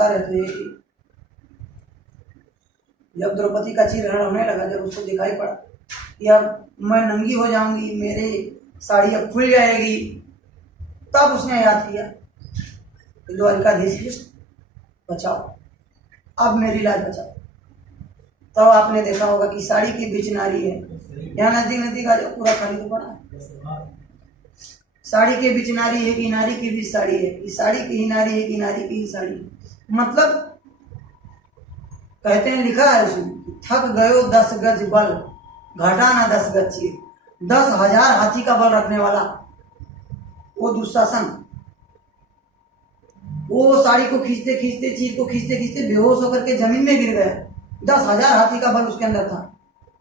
बता रहे थे कि जब द्रौपदी का चीरहरण होने लगा, जब उसको दिखाई पड़ा कि अब मैं नंगी हो जाऊंगी, मेरी साड़ी अब खुल जाएगी, तब उसने याद किया कि द्वारिकाधीश कृष्ण बचाओ, अब मेरी लाज बचाओ। तब आपने देखा होगा कि साड़ी के बीच नारी है, यहाँ नजदीक आ जाओ, पूरा खाली तो पड़ा है। साड़ी के बीच नारी है कि नारी के बीच साड़ी है, कि साड़ी की ही नारी है कि नारी की ही साड़ी है। मतलब कहते हैं, लिखा है उसमें, थक गयो 10 गज बल, घटा ना 10 गज चीर। 10,000 हाथी का बल रखने वाला वो दुशासन, वो साड़ी को खींचते खींचते, चीर को खींचते खींचते बेहोश होकर के जमीन में गिर गया। 10,000 हाथी का बल उसके अंदर था,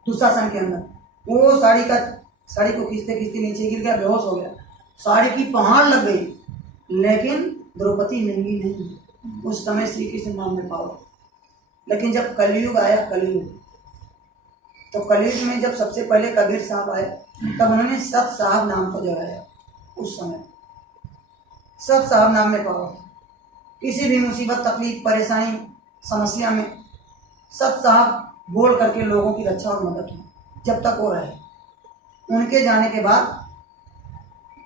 दुशासन के अंदर। वो साड़ी को खींचते खींचते नीचे गिर गया, बेहोश हो गया, साड़ी की पहाड़ लग गई, लेकिन द्रौपदी नंगी नहीं। उस समय श्री कृष्ण नाम में पावर। लेकिन जब कलयुग आया, तो कलयुग में जब सबसे पहले कबीर साहब आए, तब उन्होंने सत साहब नाम को जगाया। उस समय सत साहब नाम में पावर था। किसी भी मुसीबत, तकलीफ, परेशानी, समस्या में सत साहब बोल करके लोगों की रक्षा और मदद की, जब तक वो रहे। उनके जाने के बाद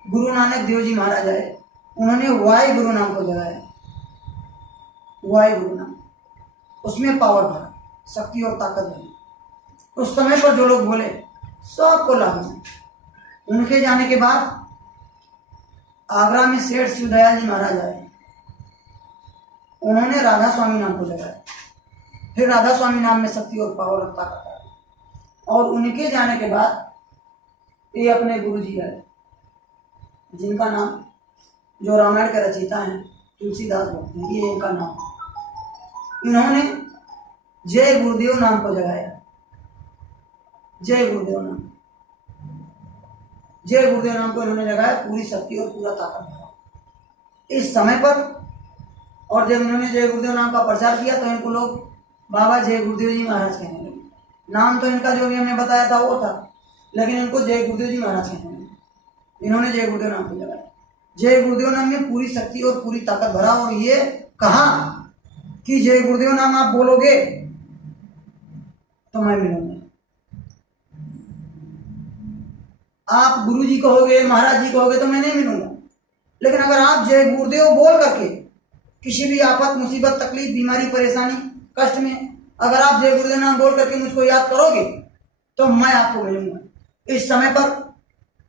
गुरु नानक देव जी महाराज आए, उन्होंने वाई गुरु नाम को जगाया। वाई गुरु नाम, उसमें पावर भरा, शक्ति और ताकत भरी। उस समय पर जो लोग बोले सबको लागू। उनके जाने के बाद आगरा में सेठ शिवदयाल जी महाराज आए, उन्होंने राधा स्वामी नाम को जगाया। फिर राधा स्वामी नाम में शक्ति और पावर और ताकत आई। और उनके जाने के बाद ये अपने गुरु जी आए, जिनका नाम, जो रामायण के रचयिता हैं, तुलसीदास बोलते हैं, ये इनका नाम। इन्होंने जय गुरुदेव नाम को जगाया। जय गुरुदेव नाम, जय गुरुदेव नाम को इन्होंने जगाया, पूरी शक्ति और पूरा ताकत भरा इस समय पर। और जब इन्होंने जय गुरुदेव नाम का प्रचार किया तो इनको लोग बाबा जय गुरुदेव जी महाराज कहने लगे। नाम तो इनका जो भी हमने बताया था वो था, लेकिन इनको जय गुरुदेव जी महाराज कहने लगे। इन्होंने जय गुरुदेव नाम को जगाया। जय गुरुदेव नाम में पूरी शक्ति और पूरी ताकत भरा। और ये कहा कि जय गुरुदेव नाम आप बोलोगे तो मैं मिलूंगा। आप गुरु जी कहोगे, महाराज जी कहोगे तो मैं नहीं मिलूंगा। लेकिन अगर आप जय गुरुदेव बोल करके किसी भी आफत, मुसीबत, तकलीफ, बीमारी, परेशानी, कष्ट में अगर आप जय गुरुदेव नाम बोल करके मुझको याद करोगे तो मैं आपको मिलूंगा। इस समय पर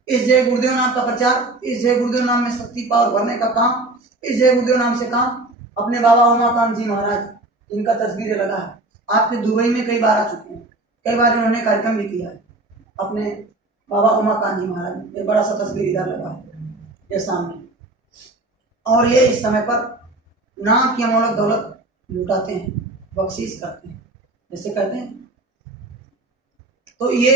इस जय गुरुदेव नाम का प्रचार, इस जय गुरुदेव नाम में शक्ति पावर भरने का काम, इस जय गुरुदेव नाम से काम अपने बाबा उमाकांत जी महाराज, जिनका तस्वीर लगा है, आपके दुबई में कई बार आ चुके हैं, कई बार इन्होंने कार्यक्रम भी किया है। अपने बाबा उमाकांत जी महाराज, एक बड़ा सा तस्वीर इधर लगा है ये सामने। और ये इस समय पर नाम की अमोलक दौलत लुटाते हैं, बख्शीश करते हैं, जैसे कहते हैं। तो ये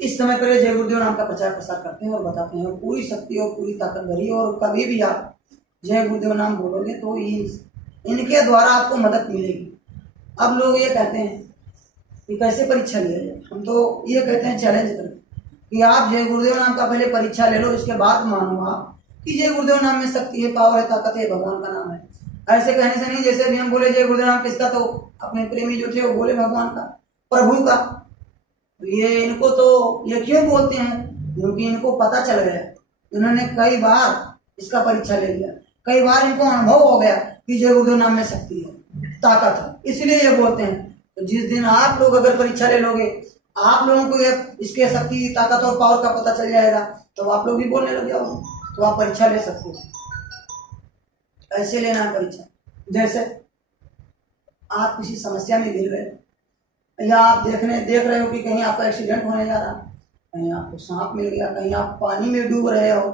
इस समय पर जय गुरुदेव नाम का प्रचार प्रसार करते हैं और बताते हैं। पूरी शक्ति और पूरी ताकत भरी। और कभी भी आप जय गुरुदेव नाम बोलोगे तो इनके द्वारा आपको मदद मिलेगी। अब लोग ये कहते हैं कि कैसे परीक्षा लिया जाए। हम तो ये कहते हैं, चैलेंज करें कि आप जय गुरुदेव नाम का पहले परीक्षा ले लो, इसके बाद मानो आप कि जय गुरुदेव नाम में शक्ति है, पावर है, ताकत है, भगवान का नाम है। ऐसे कहने से नहीं, जैसे भी हम बोले जय गुरुदेव नाम किसका, तो अपने प्रेमी जो थे वो बोले भगवान का, प्रभु का। ये इनको तो ये क्यों बोलते हैं, क्योंकि इनको पता चल गया, इन्होंने कई बार इसका परीक्षा ले लिया, कई बार इनको अनुभव हो गया कि जय गुरुदेव नाम में शक्ति है, ताकत है, इसलिए ये बोलते हैं। तो जिस दिन आप लोग अगर परीक्षा ले लोगे, आप लोगों को इसके शक्ति, ताकत और पावर का पता चल जाएगा, तो आप लोग भी बोलने लग जाओगे, तो आप परीक्षा ले सकते हो। ऐसे लेना है परीक्षा, जैसे आप किसी समस्या में गिर गए, या आप देख रहे हो कि कहीं आपका एक्सीडेंट होने जा रहा है, कहीं आपको सांप मिल गया, कहीं आप पानी में डूब रहे हो,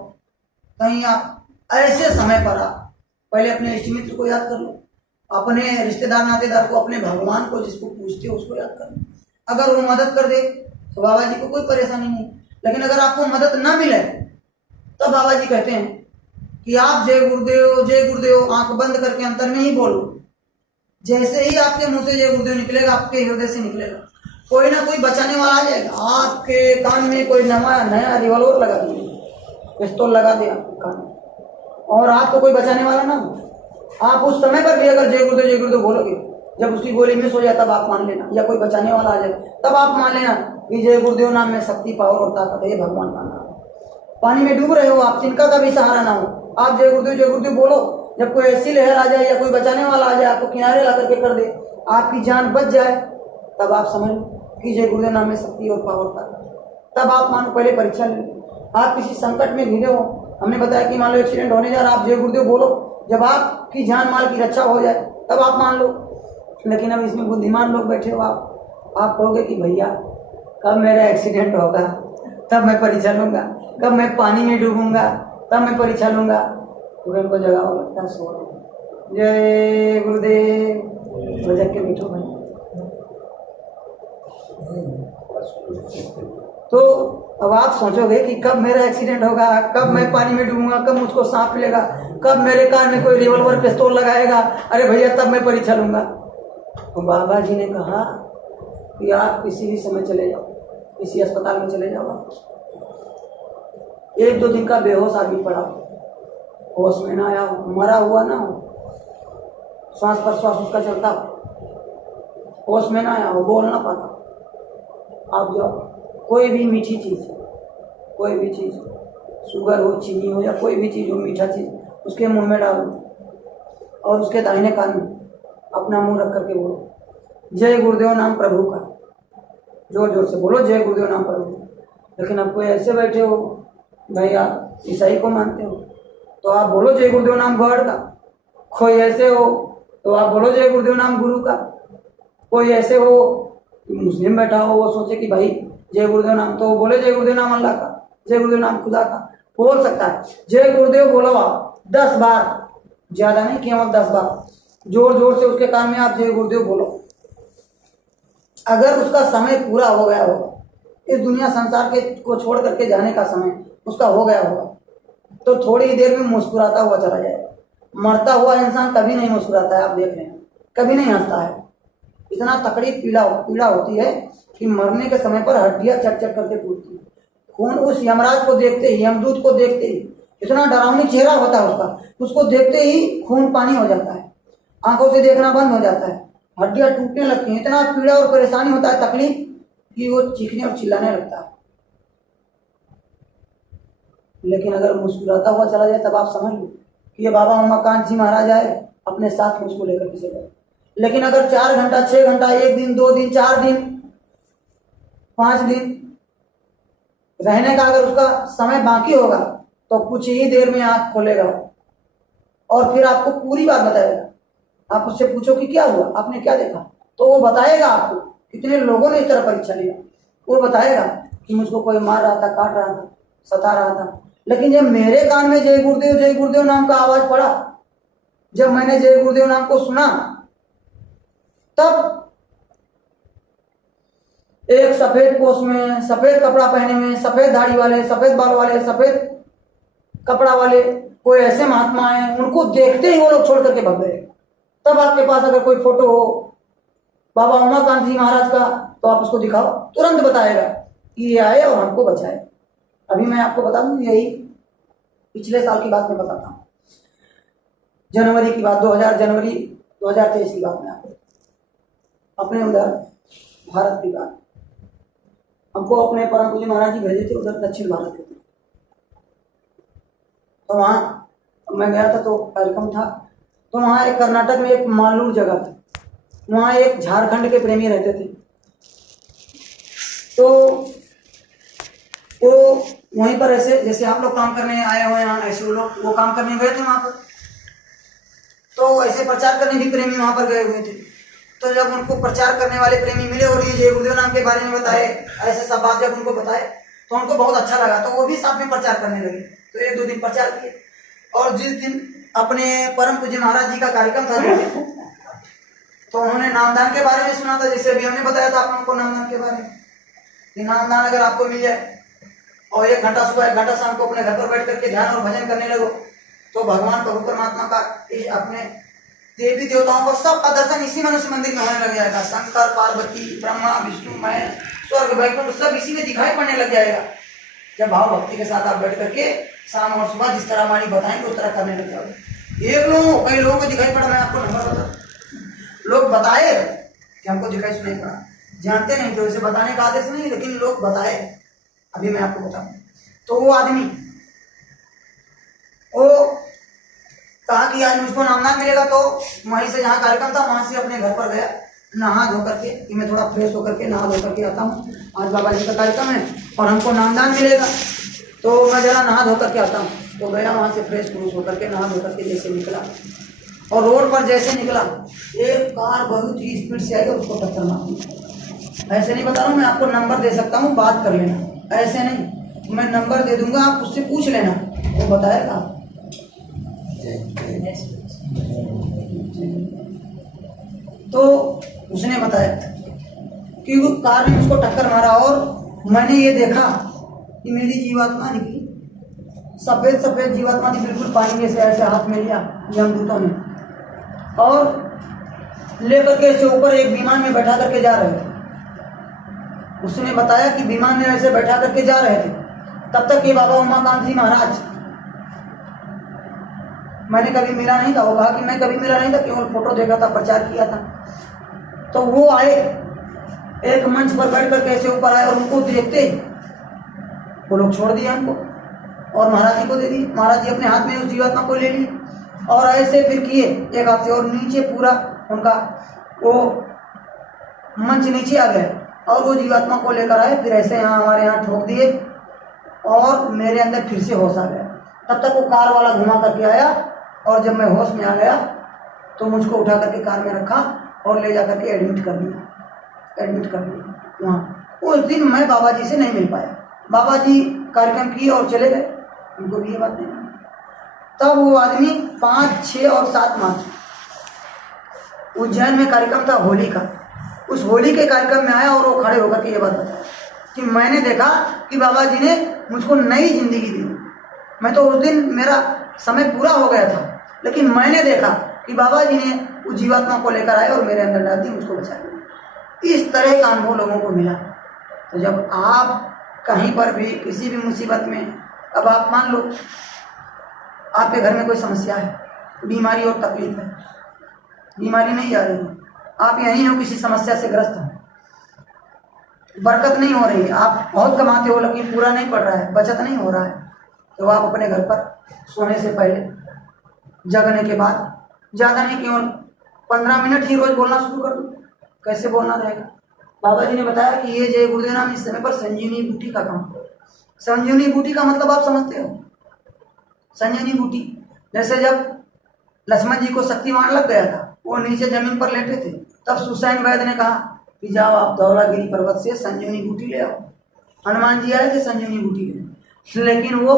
कहीं आप, ऐसे समय पर आप पहले अपने इष्ट मित्र को याद कर लो, अपने रिश्तेदार नातेदार को, अपने भगवान को, जिसको पूछते हो उसको याद कर लो। अगर वो मदद कर दे तो बाबा जी को कोई परेशानी नहीं। लेकिन अगर आपको मदद ना मिले तो बाबा जी कहते हैं कि आप जय गुरुदेव आंख बंद करके अंतर में ही बोलो। जैसे ही आपके मुंह से जय गुरुदेव निकलेगा, आपके हृदय से निकलेगा, कोई ना कोई बचाने वाला आ जाएगा। आपके कान में कोई नया रिवॉल्वर लगा दिया, पिस्तौल लगा दिया आपके कान में, और आपको कोई बचाने वाला ना हो, आप उस समय पर भी अगर जय गुरुदेव बोलोगे, जब उसकी गोली मिस हो जाए तब आप मान लेना, या कोई बचाने वाला आ जाए तब आप मान लेना कि जय गुरुदेव नाम में शक्ति, पावर और ताकत है, ये भगवान का नाम है। पानी में डूब रहे हो आप, तिनका का भी सहारा ना हो, आप जय गुरुदेव बोलो। जब कोई ऐसी लहर आ जाए या कोई बचाने वाला आ जाए, आपको किनारे ला करके कर दे, आपकी जान बच जाए, तब आप समझ कि जय गुरुदेव नाम में शक्ति और पावर ताकत, तब आप मानो। पहले परीक्षा ले। आप किसी संकट में घिरे हो, हमने बताया कि मान लो एक्सीडेंट होने जा रहा, आप जय गुरुदेव बोलो, जब आपकी जान माल की रक्षा हो जाए तब आप मान लो। लेकिन अब इसमें बुद्धिमान लोग बैठे हो, आप कहोगे कि भैया कब मेरा एक्सीडेंट होगा तब मैं परीक्षा लूँगा, कब मैं पानी में डूबूंगा तब मैं परीक्षा लूँगा। पूरे को जगह हो लगता है सो रहे। जय गुरुदेव, बजट के बैठो भाई। तो अब आप सोचोगे कि कब मेरा एक्सीडेंट होगा, कब मैं पानी में डूबूंगा, कब मुझको सांप मिलेगा, कब मेरे कान में कोई रिवॉल्वर पिस्तौल लगाएगा, अरे भैया तब मैं परीक्षा लूँगा। तो बाबा जी ने कहा कि आप किसी भी समय चले जाओ, किसी अस्पताल में चले जाओ, 1-2 दिन का बेहोश आदमी पड़ा, होश में ना आया, मरा हुआ ना हो, श्वास प्रश्वास उसका चलता, होश में ना आया, वो बोल ना पाता, आप जाओ, कोई भी मीठी चीज़, कोई भी चीज़, शुगर हो, चीनी हो, या कोई भी चीज़ हो, मीठा चीज़, उसके मुंह में डालो और उसके दाहिने कान में अपना मुंह रख करके बोलो जय गुरुदेव नाम प्रभु का, जोर जोर से बोलो जय गुरुदेव नाम प्रभु। लेकिन अब कोई ऐसे बैठे हो भाई, आप ईसाई को मानते हो तो आप बोलो जय गुरुदेव नाम गॉड का, कोई ऐसे हो तो आप बोलो जय गुरुदेव नाम गुरु का, कोई ऐसे हो मुस्लिम बैठा हो वो सोचे कि भाई जय गुरुदेव नाम, तो बोले जय गुरुदेव नाम अल्लाह का, जय गुरुदेव नाम खुदा का, बोल सकता है। जय गुरुदेव बोलो आप 10 बार, ज्यादा नहीं, केवल 10 बार जोर जोर से उसके कान में आप जय गुरुदेव बोलो। अगर उसका समय पूरा हो गया होगा, इस दुनिया संसार के को छोड़ करके जाने का समय उसका हो गया होगा, तो थोड़ी देर में मुस्कुराता हुआ चला जाएगा। मरता हुआ इंसान कभी नहीं मुस्कुराता है, आप देख रहे हैं, कभी नहीं हंसता है। इतना तकड़ी पीड़ा होती है कि मरने के समय पर हड्डियां चट चट करके टूटती है। खून उस यमराज को देखते ही, यमदूत को देखते ही, इतना डरावनी चेहरा होता है उसका, उसको देखते ही खून पानी हो जाता है, आंखों से देखना बंद हो जाता है, हड्डियां टूटने लगती हैं, इतना पीड़ा और परेशानी होता है, तकलीफ, कि वो चीखने और चिल्लाने लगता है। लेकिन अगर मुस्कुराता हुआ चला जाए तब आप समझ लो कि ये बाबा उमाकांत जी महाराज आए अपने साथ मुझको लेकर के चले। लेकिन अगर 4 घंटा, 6 घंटा, 1 दिन, 2 दिन, 4 दिन, 5 दिन रहने का अगर उसका समय बाकी होगा तो कुछ ही देर में आंख खोलेगा और फिर आपको पूरी बात बताएगा। आप उससे पूछो कि क्या हुआ, आपने क्या देखा, तो वो बताएगा आपको कितने लोगों ने इस तरह परीक्षा लिया। वो बताएगा कि मुझको कोई मार रहा था, काट रहा था, सता रहा था, लेकिन जब मेरे कान में जय गुरुदेव नाम का आवाज पड़ा, जब मैंने जय गुरुदेव नाम को सुना, तब एक सफेद पोष में, सफेद कपड़ा पहने हुए, सफेद दाढ़ी वाले, सफेद बाल वाले, सफेद कपड़ा वाले कोई ऐसे महात्मा हैं, उनको देखते ही वो लोग छोड़ करके भाग गए। तब आपके पास अगर कोई फोटो हो बाबा उमाकांत जी महाराज का तो आप उसको दिखाओ, तुरंत बताएगा कि ये आए और हमको बचाए। अभी मैं आपको बता दूं, यही पिछले साल की बात मैं बताता हूँ, जनवरी की बात, जनवरी 2023 की बात, मैं आपको अपने उधर भारत की बात, हमको अपने परम पूज्य महाराज जी भेजे थे उधर दक्षिण भारत के। तो वहाँ मैं गया था, तो कार्यक्रम था, तो वहाँ एक कर्नाटक में एक मालूर जगह था, वहाँ एक झारखंड के प्रेमी रहते थे। तो वो वहीं पर ऐसे जैसे आप लोग काम करने आए हुए हैं, ऐसे वो लोग वो काम करने गए थे वहाँ पर। तो ऐसे प्रचार करने भी प्रेमी वहाँ पर गए हुए थे। तो जब उनको प्रचार करने वाले प्रेमी मिले और ये जय गुरुदेव नाम के बारे में बताए, ऐसे सब बात जब उनको बताए तो उनको बहुत अच्छा लगा, तो वो भी साथ में प्रचार करने लगे। तो 1-2 दिन प्रचार किए, और जिस दिन अपने परम पूज्य महाराज जी का कार्यक्रम था तो उन्होंने नामदान के बारे में सुना था, जैसे अभी हमने बताया था आप लोगों को नामदान के बारे में, कि नामदान अगर आपको मिल जाए और 1 घंटा सुबह 1 घंटा शाम को अपने घर पर बैठ करके ध्यान और भजन करने लगो, तो भगवान प्रभु परमात्मा का अपने देवी देवताओं का सबका दर्शन इसी मनुष्य मंदिर में होने लग जाएगा। शंकर, पार्वती, ब्रह्मा, विष्णु, महेश, स्वर्ग, वैकुंठ सब इसी में दिखाई पड़ने लग जाएगा। जब भाव भक्ति के साथ आप बैठ करके शाम और सुबह जिस तरह हमारी बताएंगे उस तरह करने लग जाओगे। एक लोग कई लोगों को दिखाई पड़ा, मैं आपको नंबर बता, लोग बताए कि हमको दिखाई सुनाई पड़ा, जानते नहीं तो इसे बताने का आदेश नहीं, लेकिन लोग बताए। अभी मैं आपको बताऊं, तो वो आदमी वो कहा कि आज मुझको नामदान मिलेगा, तो वहीं से जहाँ कार्यक्रम था वहां से अपने घर पर गया, नहा धो करके कि मैं थोड़ा फ्रेश होकर के नहा धो करके आता हूँ, आज बाबा जी का कार्यक्रम है और हमको नामदान मिलेगा, तो मैं जरा नहा धो करके आता हूँ। तो गया वहाँ से फ्रेश फ्रूश होकर के नहा धो करके जैसे निकला, और रोड पर जैसे निकला एक कार बहुत ही स्पीड से आई और उसको टक्कर मार दी। ऐसे नहीं बता रहा हूँ, मैं आपको नंबर दे सकता हूँ, बात कर लेना, ऐसे नहीं, मैं नंबर दे दूंगा, आप उससे पूछ लेना, वो बताएगा। तो उसने बताया कि वो कार ने उसको टक्कर मारा, और मैंने ये देखा कि मेरी जीवात्मा निकली, सफ़ेद सफ़ेद जीवात्मा थी, बिल्कुल पानी से ऐसे हाथ में लिया यमदूतों ने, और लेकर के ऐसे ऊपर एक विमान में बैठा करके जा रहे थे। उसने बताया कि विमान में ऐसे बैठा करके जा रहे थे, तब तक ये बाबा उमाकांत महाराज, मैंने कभी मिला नहीं था, वो कहा कि मैं कभी मिला नहीं था, केवल फोटो देखा था, प्रचार किया था। तो वो आए, एक मंच पर बैठ कर कैसे ऊपर आए, और उनको देखते ही वो लोग छोड़ दिया हमको और महाराज जी को दे दी। महाराज जी अपने हाथ में उस जीवात्मा को ले ली और ऐसे फिर किए एक हाथ से, और नीचे पूरा उनका वो मंच नीचे आ गया और वो जीवात्मा को लेकर आए, फिर ऐसे यहाँ हमारे यहाँ ठोक दिए और मेरे अंदर फिर से होश आ गया। तब तक वो कार वाला घुमा करके आया, और जब मैं होश में आ गया तो मुझको उठा करके कार में रखा और ले जा करके एडमिट कर दिया वहाँ। उस दिन मैं बाबा जी से नहीं मिल पाया, बाबा जी कार्यक्रम किए और चले गए, उनको भी ये बात नहीं। तब वो आदमी 5, 6 और 7 मार्च उज्जैन में कार्यक्रम था होली का, उस होली के कार्यक्रम में आया और वो खड़े होकर के ये बात बताया कि मैंने देखा कि बाबा जी ने मुझको नई जिंदगी दी। मैं तो उस दिन मेरा समय पूरा हो गया था, लेकिन मैंने देखा कि बाबा जी ने उस जीवात्मा को लेकर आए और मेरे अंदर डाल दी, मुझको बचा लिया। इस तरह का अनुभव लोगों को मिला। तो जब आप कहीं पर भी किसी भी मुसीबत में, अब आप मान लो आपके घर में कोई समस्या है, बीमारी और तकलीफ है, बीमारी नहीं आ रही है, आप यहीं हो, किसी समस्या से ग्रस्त हो, बरकत नहीं हो रही है, आप बहुत कमाते हो लेकिन पूरा नहीं पड़ रहा है, बचत नहीं हो रहा है, तो आप अपने घर पर सोने से पहले, जगने के बाद, ज़्यादा नहीं केवल 15 मिनट ही रोज बोलना शुरू कर दो। कैसे बोलना रहेगा? बाबा जी ने बताया कि ये जय गुरुदेव नाम इस समय पर संजीवनी बूटी का काम। संजीवनी बूटी का मतलब आप समझते हो? संजीवनी बूटी, जैसे जब लक्ष्मण जी को शक्तिमान लग गया था, वो नीचे जमीन पर लेटे थे, तब सुसैन वैद्य ने कहा कि जाओ आप धौलागिरी पर्वत से संजीवनी बूटी ले आओ। हनुमान जी आए थे संजीवनी बूटी ले, लेकिन वो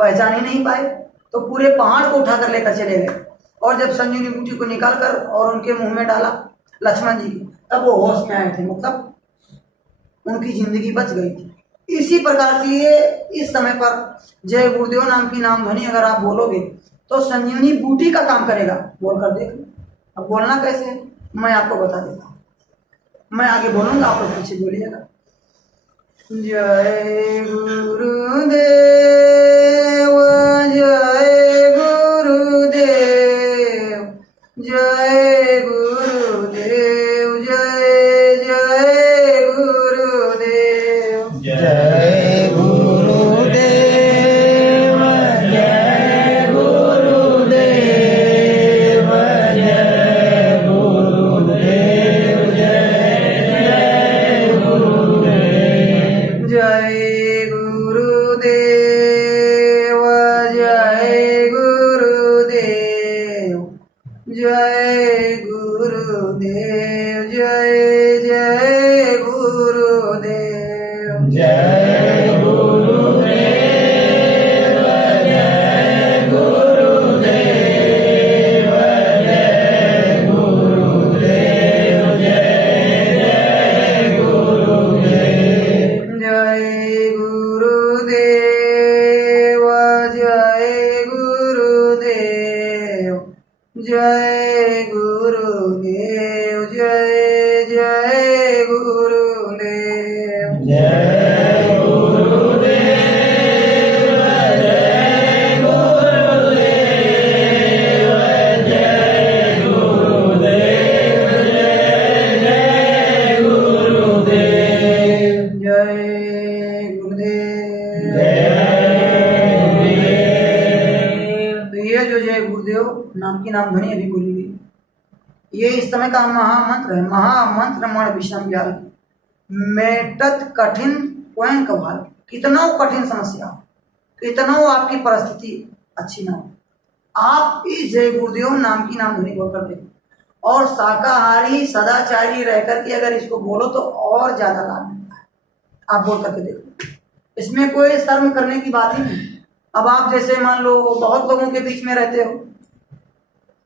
पहचान ही नहीं पाए, तो पूरे पहाड़ को उठाकर लेकर चले गए, और जब संजीवनी बूटी को निकाल कर और उनके मुंह में डाला लक्ष्मण जी की, तब वो होश में आए थे, मतलब उनकी जिंदगी बच गई थी। इसी प्रकार से ये इस समय पर जय गुरुदेव नाम की नाम ध्वनि अगर आप बोलोगे तो संजीवनी बूटी का काम करेगा। बोल कर देख, अब बोलना कैसे है मैं आपको बता देता हूँ। मैं आगे बोलूंगा, आप लोग पीछे बोलिएगा। जय गुरुदेव, जय गुरुदेव, जय गुरुदेव, जय जय गुरुदेव, जय गुरुदेव, जय गुरुदेव, जय गुरुदेव, जय जय गुरुदेव, जय गुरुदेव, जय गुरुदेव, जय गुरुदेव, जय जय गुरुदेव, जय गुरुदेव, जय गुरुदेव, जय गुरुदेव, जय जय गुरुदेव, जय गुरुदेव, जय गुरुदेव, जय गुरुदेव, जय जय गुरुदेव, जय गुरुदेव, जय गुरुदेव, की नाम ध्वनि अभी बोली गई। ये इस समय का महामंत्र है, महामंत्र मण विषम व्याल, मेटत कठिन क्वैं कभाल। कितना कठिन समस्या, कितना आपकी परिस्थिति अच्छी ना हो, आप इस जय गुरुदेव नाम की नाम ध्वनि बोल कर देखो, और शाकाहारी सदाचारी रह करके अगर इसको बोलो तो और ज्यादा लाभ मिलता है। आप बोल करके देखो, इसमें कोई शर्म करने की बात ही नहीं। अब आप जैसे मान लो बहुत लोगों के बीच में रहते हो,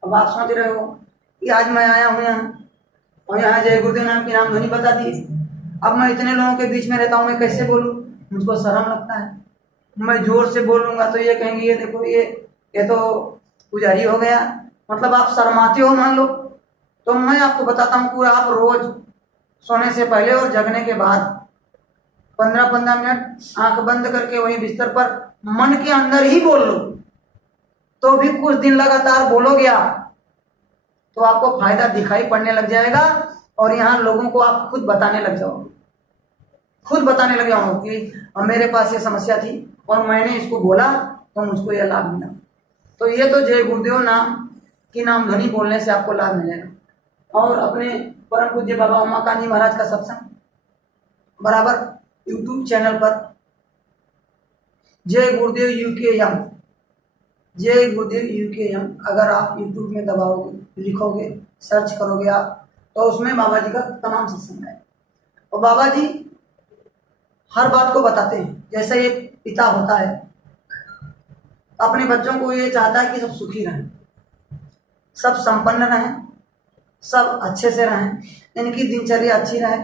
अब आप सोच रहे हो कि आज मैं आया हूँ यहाँ और यहाँ जय गुरुदेव नाम की नाम ध्वनि बता दी, अब मैं इतने लोगों के बीच में रहता हूँ, मैं कैसे बोलूँ, मुझको शर्म लगता है। मैं जोर से बोलूँगा तो ये कहेंगे ये देखो ये तो पुजारी हो गया, मतलब आप शर्माते हो मान लो। तो मैं आपको बताता हूँ कि आप रोज सोने से पहले और जगने के बाद 15-15 मिनट आंख बंद करके वही बिस्तर पर मन के अंदर ही बोल लो, तो भी कुछ दिन लगातार बोलोगे आप तो आपको फायदा दिखाई पड़ने लग जाएगा, और यहाँ लोगों को आप खुद बताने लग जाओगे, खुद बताने लग जाओगे कि मेरे पास ये समस्या थी और मैंने इसको बोला तो मुझको यह लाभ मिला। तो ये तो जय गुरुदेव नाम की नाम ध्वनि बोलने से आपको लाभ मिलेगा। और अपने परम पूज्य बाबा उमाकांत जी महाराज का सत्संग बराबर यूट्यूब चैनल पर जय गुरुदेव यूकेएम, जय गुरुदेव यूकेएम, अगर आप यूट्यूब में दबाओगे, लिखोगे, सर्च करोगे आप, तो उसमें बाबा जी का तमाम सत्संग है। और बाबा जी हर बात को बताते हैं। जैसे एक पिता होता है, अपने बच्चों को ये चाहता है कि सब सुखी रहें, सब संपन्न रहें, सब अच्छे से रहें, इनकी दिनचर्या अच्छी रहे,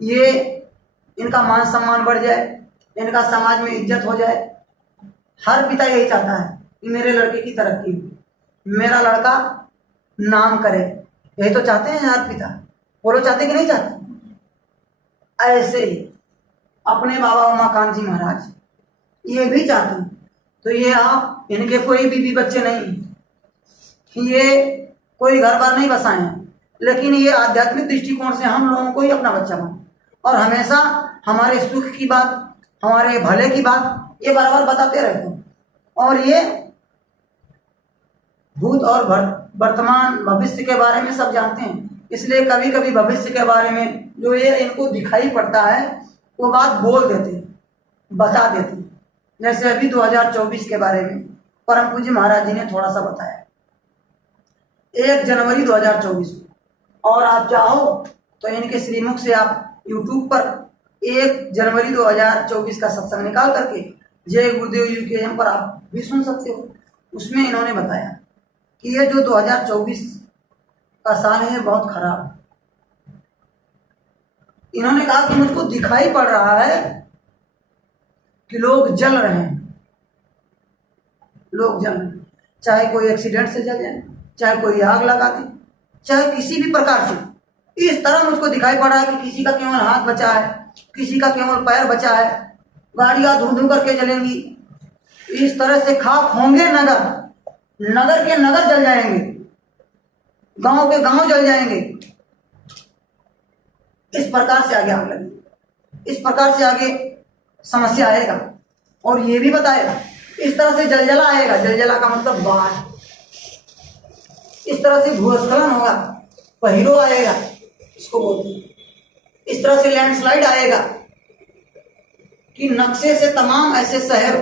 ये इनका मान सम्मान बढ़ जाए, इनका समाज में इज्जत हो जाए। हर पिता यही चाहता है कि मेरे लड़के की तरक्की हो, मेरा लड़का नाम करे, यही तो चाहते हैं हर पिता। वो लोग चाहते कि नहीं चाहते? ऐसे ही अपने बाबा उमाकांत जी महाराज ये भी चाहते हैं। तो ये आप इनके कोई बीवी बच्चे नहीं, ये कोई घर बार नहीं बसाए हैं, लेकिन ये आध्यात्मिक दृष्टिकोण से हम लोगों को ही अपना बच्चा बने, और हमेशा हमारे सुख की बात, हमारे भले की बात ये बराबर बताते रहते हैं। और ये भूत और वर्तमान भविष्य के बारे में सब जानते हैं, इसलिए कभी कभी भविष्य के बारे में जो ये इनको दिखाई पड़ता है वो बात बोल देते हैं, बता देते हैं। जैसे अभी 2024 के बारे में परम पूज्य महाराज जी ने थोड़ा सा बताया, 1 जनवरी 2024 को, और आप चाहो तो इनके श्रीमुख से आप यूट्यूब पर 1 जनवरी 2024 का सत्संग निकाल करके जय गुरुदेव यूकेएम पर आप भी सुन सकते हो। उसमें इन्होंने बताया कि ये जो 2024 का साल है बहुत खराब है। इन्होंने कहा कि मुझको दिखाई पड़ रहा है कि लोग जल रहे हैं, लोग जल रहे हैं, चाहे कोई एक्सीडेंट से जल जाए, चाहे कोई आग लगा दे, चाहे किसी भी प्रकार से। इस तरह मुझको दिखाई पड़ रहा है कि किसी का केवल हाथ बचा है, किसी का केवल पैर बचा है, गाड़ियां धू धू करके जलेंगी। इस तरह से खाक होंगे नगर, नगर के नगर जल जाएंगे, गांव के गांव जल जाएंगे। इस प्रकार से आगे आग लगेगी, इस प्रकार से आगे समस्या आएगा। और ये भी बताएगा इस तरह से जलजला आएगा, जलजला का मतलब बाढ़, इस तरह से भूस्खलन होगा, पहिरो आएगा इसको बोलते हैं, इस तरह से लैंडस्लाइड आएगा कि नक्शे से तमाम ऐसे शहर,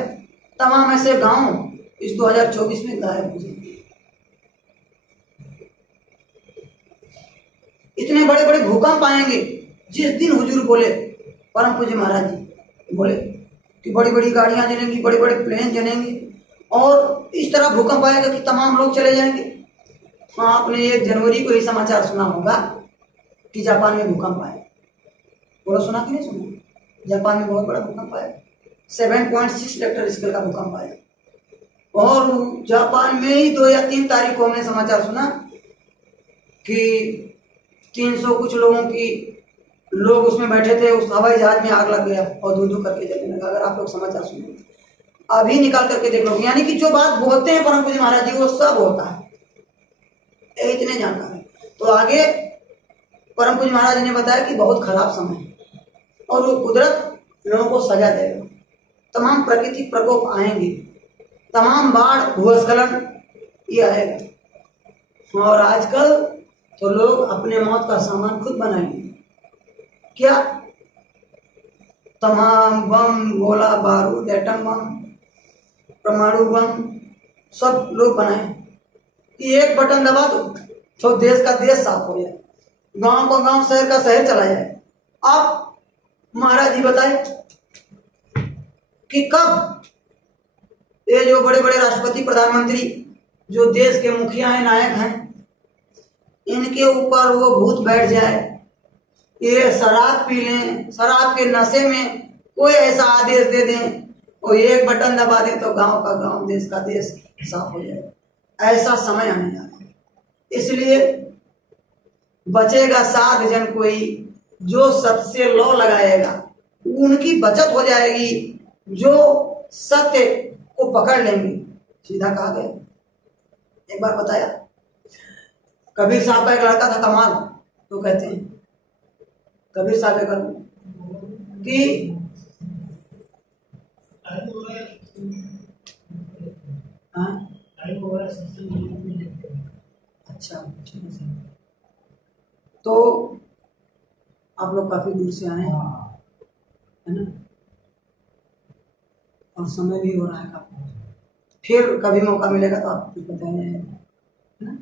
तमाम ऐसे गांव इस 2024 में गायब हो जाएंगे। इतने बड़े बड़े भूकंप आएंगे। जिस दिन हुजूर बोले, परम पूज्य महाराज जी बोले कि बड़ी बड़ी गाड़ियां जलेंगी, बड़े बड़े प्लेन जलेंगे, और इस तरह भूकंप आएगा कि तमाम लोग चले जाएंगे। हाँ, आपने 1 जनवरी को ही समाचार सुना होगा कि जापान में भूकंप आया। बोलो, सुना कि नहीं सुना? जापान में बहुत बड़ा भूकंप आया, 7.6 रिक्टर स्केल का भूकंप आया। और जापान में ही 2 या 3 तारीख को हमने समाचार सुना कि 300 कुछ लोग उसमें बैठे थे, उस हवाई जहाज में आग लग गया और धू धू करके जलने लगा। अगर आप लोग समाचार सुने अभी निकाल करके देख लो, यानी कि जो बात बोलते हैं परम पूज्य महाराज जी वो सब होता है, इतने जानकार है। तो आगे परम पूज्य महाराज ने बताया कि बहुत खराब समय है और वो कुदरत लोगों को सजा देगा, तमाम प्राकृतिक प्रकोप आएंगे, तमाम बाढ़ भूस्खलन ये आएगा। और आजकल तो लोग अपने मौत का सामान खुद बनाएंगे। क्या? तमाम बम, गोला बारूद, एटम बम, परमाणु बम सब लोग बनाए कि एक बटन दबा दो तो देश का देश साफ हो जाए, गांव का गांव, शहर का शहर चला जाए। आप महाराज जी बताए कि कब ये जो बड़े बड़े राष्ट्रपति, प्रधानमंत्री, जो देश के मुखिया हैं, नायक हैं, इनके ऊपर वो भूत बैठ जाए, ये शराब पी लें, शराब के नशे में कोई ऐसा आदेश दे दें और एक बटन दबा दें तो गांव का गांव, देश का देश साफ हो जाए। ऐसा समय आने जा रहा है। इसलिए बचेगा साध जन कोई, जो सत्य लौ लगाएगा उनकी बचत हो जाएगी, जो सत्य को पकड़ लेंगे। सीधा कहा गया। एक बार बताया, कबीर साहब का एक लड़का था कमाल, तो कहते हैं कबीर साहब का कि अच्छा, तो आप लोग काफी दूर से आए हैं, है ना, और समय भी हो रहा है काफी। फिर कभी मौका मिलेगा तो आप कुछ बताएंगे, है ना।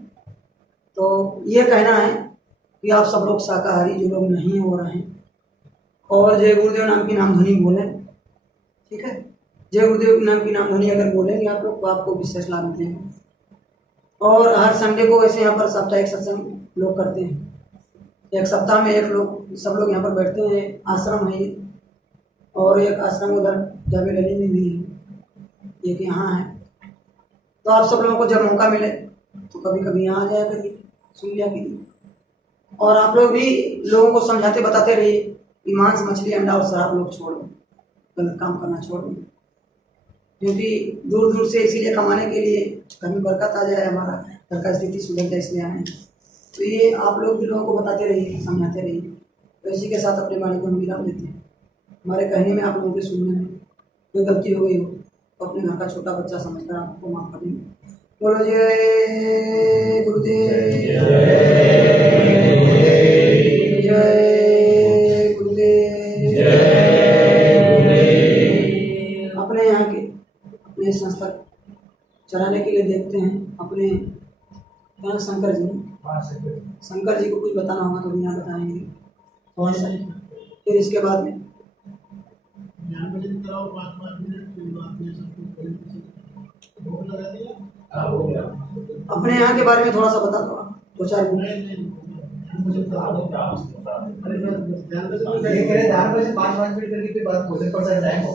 तो ये कहना है कि आप सब लोग शाकाहारी, जो लोग नहीं हो रहे हैं, और जय गुरुदेव नाम की नामध्वनि बोलें, ठीक है। जय गुरुदेव नाम की नामध्वनि अगर बोलेंगे आप लोग तो आपको विशेष लाभ मिलेगा। और हर संडे को वैसे यहाँ पर साप्ताहिक सत्संग लोग करते हैं, एक सप्ताह में एक लोग, सब लोग यहाँ पर बैठते हैं। आश्रम है और एक आश्रम उधर जावे लली में भी है, एक यहाँ है। तो आप सब लोगों को जब मौका मिले तो कभी कभी यहाँ आ जाया करिए, सुन लिया कीजिए। और आप लोग भी लोगों को समझाते बताते रहिए कि मांस, मछली, अंडा और शराब लोग छोड़ दो, गलत काम करना छोड़ दो, क्योंकि दूर दूर से इसीलिए कमाने के लिए, घर में बरकत आ जाए, हमारा घर का स्थिति सुधर जाए, इसलिए आए। तो ये आप लोग भी लोगों को बताते रहिए, समझाते रहिए। तो इसी के साथ अपने वाणी को हम विराम देते हैं। हमारे कहने में, आप लोगों के सुनने में कोई गलती हो गई हो तो अपने घर का छोटा बच्चा समझकर आपको माफ कर देंगे। बोलो जय गुरुदेव, जय गुरुदेव। अपने यहाँ के, अपने संस्था चलाने के लिए देखते हैं अपने यहाँ शंकर जी, शंकर जी को कुछ बताना होगा तो भी यहाँ बताएंगे। और फिर इसके बाद में अपने यहाँ के बारे में थोड़ा सा बता दो, 2-4 मिनट। 5 मिनट करके बाद भोजन पर जाएंगे।